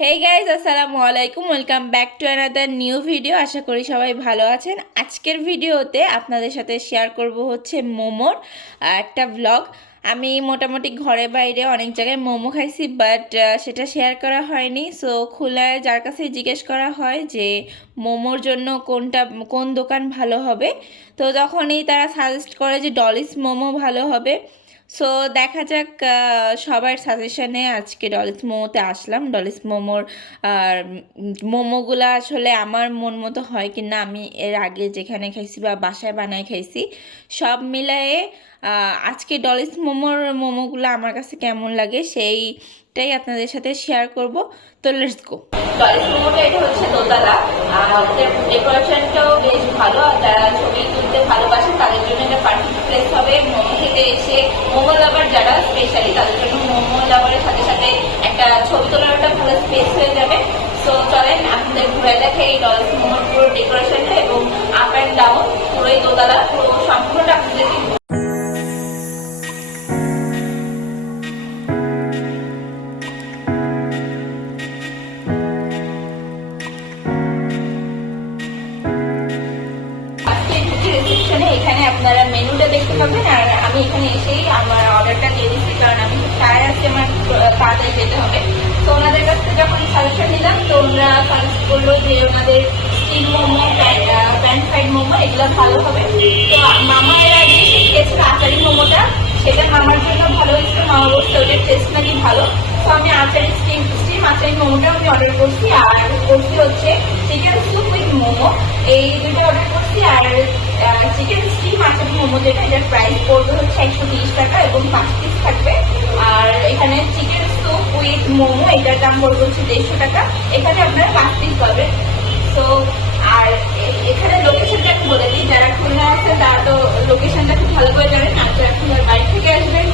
হেই guys, আসসালামু আলাইকুম। Welcome back to another new video. আশা করি সবাই ভালো আছেন। আজকের ভিডিওতে আপনাদের সাথে শেয়ার করব হচ্ছে মোমোর একটা ব্লগ। আমি মোটামুটি ঘরে বাইরে অনেক জায়গায় মোমো খাইছি, বাট সেটা শেয়ার করা হয়নি। সো খুলনায় যার কাছে জিজ্ঞেস করা হয় যে মোমোর জন্য কোন দোকান ভালো হবে, তো তখনই তারা সাজেস্ট করে যে ডলিস মোমো ভালো হবে। সো দেখা যাক, সবার সাজেশনে আজকে ডলিস মোমোতে আসলাম। ডলিস মোমোর আর মোমোগুলো আসলে আমার মন মতো হয় কি না, আমি এর আগে যেখানে খাইছি বা বাসায় বানায় খাইছি সব মিলায়ে আজকে ডলিস মোমোগুলো আমার কাছে কেমন লাগে সেইটাই আপনাদের সাথে শেয়ার করব। তো লেটস গো। ডলিস মোমোটা এটা হচ্ছে দোতলা, ওদের ডেকোরেশনটাও বেশ ভালো। আর যারা ছবি তুলতে ভালোবাসে তাদের জন্য এটা পারফেক্ট প্লেস হবে। মোমো খেতে এসে মোমো লাভার যারা স্পেশালি তাদের জন্য মোমো লাভারের সাথে সাথে একটা ছবি তোলার একটা ভালো স্পেস হয়ে যাবে। সো চলেন আপনাদের ঘুরে দেখে এই ডলিস মোমোর পুরো ডেকোরেশনটা এবং আপ অ্যান্ড ডাউন পুরোই দোতলা পুরো সম্পূর্ণটা আপনাদেরকে। এখানে আপনারা মেনুটা দেখতে পাবেন। আর আমি এখানে এসেই আমার অর্ডারটা দিয়ে দিচ্ছি, কারণ আমি টায়ার আছে, আমার তাড়াতাড়ি যেতে হবে। তো ওনাদের কাছ থেকে যখন সাজেশন নিলাম, তো ওনারা সাজেস্ট করলো যে ওনাদের steam momo, pan fried momo এগুলো ভালো হবে। তো মামা এর আগে খেয়েছিল আচারি মোমোটা, সেটা মামার জন্য ভালো হয়েছিল। মামা বলছে ওটার টেস্ট নাকি ভালো। তো আমি স্টিম আচারি মোমোটা আমি অর্ডার করছি। আর করছি হচ্ছে চিকেন স্যুপ উইথ মোমো, এই দুটো অর্ডার করছি। আর চিকেন স্টিম আচারি মোমো যেটা, এটার প্রাইস পড়বে হচ্ছে 130 টাকা এবং 5 পিস থাকবে। আর এখানে চিকেন স্যুপ উইথ মোমো এটার দাম পড়বে হচ্ছে 150 টাকা। এখানে আপনারা 5 পিস পাবেন। তো আর এখানে লোকেশনটা আমি বলে দিই, যারা খুলনা আছে তারা তো লোকেশনটা খুব ভালো করে জানেন। আর যারা খুলনার বাইরে থেকে আসবেন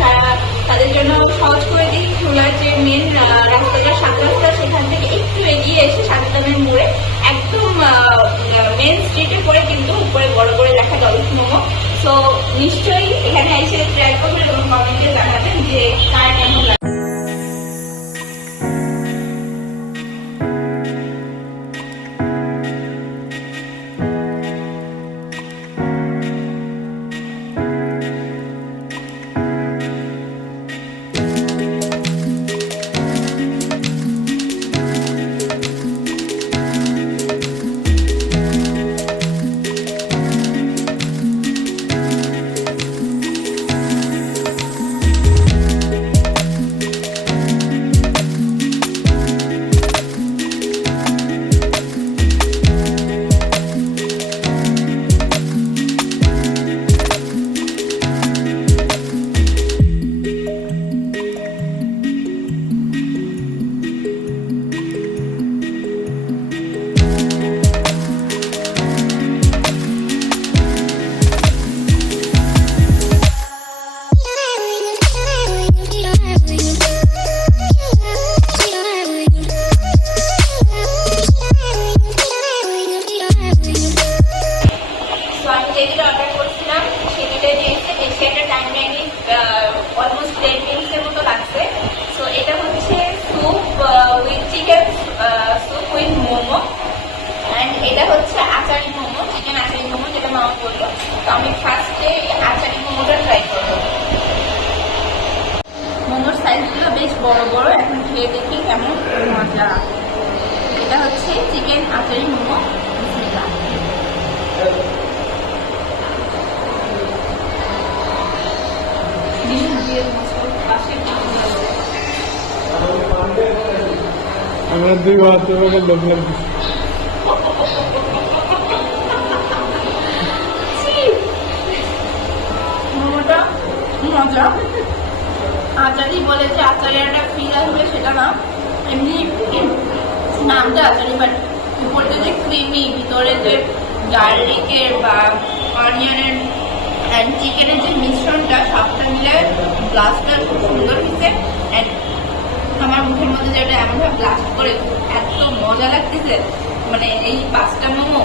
তাদের জন্য সহজ করে দিই। খুলনার যে মেন রাস্তাটা, সাত রাস্তা, সেখান থেকে একটু এগিয়ে এসে সাতটামের মোড়ে একদম মেন স্ট্রিটে পরে কিন্তু উপরে বড় করে লেখা ডলিস মোমো। সো নিশ্চয়ই এখানে এসে ট্রাই করবেন এবং কমেন্টে জানাবেন যে কার কেমন লাগে। অলমোস্ট 10 মিনিটের মতো লাগছে। সো এটা হচ্ছে soup with chicken, soup with momo. And এটা হচ্ছে আচারি মোমো, চিকেন আচারি মোমো, যেটা মামা বললো। তো আমি ফার্স্টে আচারি মোমোটা ট্রাই করবো। মোমোর সাইজগুলো বেশ বড় বড়, এখন খেয়ে দেখি কেমন মজা। এটা হচ্ছে চিকেন আচারি মোমো। আমরা দুই বাচ্চা লোক লাগছে। মোমোটা মজা। আচারি বলে যে আচারি একটা ফিল আসবে সেটা না, এমনি নামটা আচারি, বাট উপরে যে ক্রিমি, ভিতরে যে গার্লিকের বা অনিয়নের অ্যান্ড চিকেনের যে মিশ্রণটা, সবটা মিলে ব্লাস্টটা খুব সুন্দর হয়েছে। অ্যান্ড আমার মুখের মধ্যে যেটা এমনভাবে ব্লাস্ট করে এত মজা লাগতেছে। মানে এই 5টা মোমো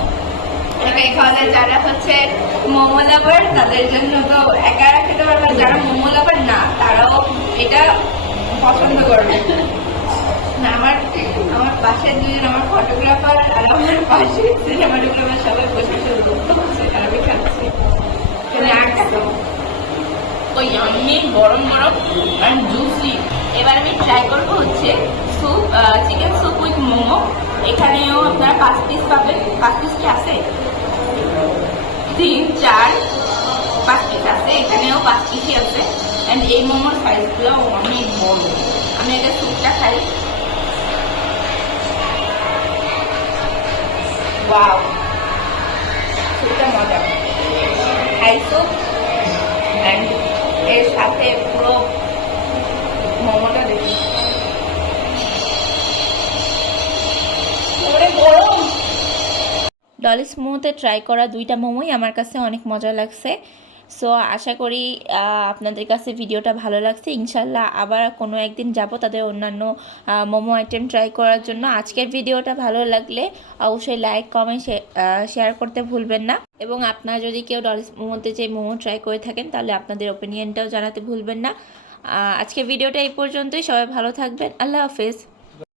একাই খাওয়া যায়। যারা হচ্ছে মোমো লাভার তাদের জন্য তো একা খেতে পারবে, যারা মোমো লাভার না তারাও এটা পছন্দ করবে। আমার পাশে দুজন আমার ফটোগ্রাফার আর আমার পাশে সিনেমাটোগ্রাফার সবাই বসে বসে উদ্বুদ্ধ হচ্ছে আর আমি খাচ্ছি। ওই আমি গরম গরম অ্যান্ড জুসি। এবার আমি ট্রাই করবো হচ্ছে soup, chicken soup with momo. এখানেও আপনারা 5 পিস পাবেন। 5 পিস কি আছে? 3, 4, 5 পিস আছে। এখানেও 5 পিসই আছে। অ্যান্ড এই মোমোর সাইজগুলো অনেক বড়। আমি আগে স্যুপটা খাই। ওয়াও, স্যুপটা মজা। থাই স্যুপ অ্যান্ড এর সাথে পুরো মোমোটা দেখি গরম। ডলিস মোমোতে ট্রাই করা 2টা মোমোই আমার কাছে অনেক মজা লাগছে। সো আশা করি আপনাদের কাছে ভিডিওটা ভালো লাগছে। ইনশাল্লাহ আবার কোনো একদিন যাব তাদের অন্যান্য মোমো আইটেম ট্রাই করার জন্য। আজকের ভিডিওটা ভালো লাগলে অবশ্যই লাইক কমেন্ট শেয়ার করতে ভুলবেন না। এবং আপনারা যদি কেউ ডলিস মোমোতে যে মোমো ট্রাই করে থাকেন তাহলে আপনাদের ওপিনিয়নটাও জানাতে ভুলবেন না। আজকের ভিডিওটা এই পর্যন্তই। সবাই ভালো থাকবেন। আল্লাহ হাফেজ।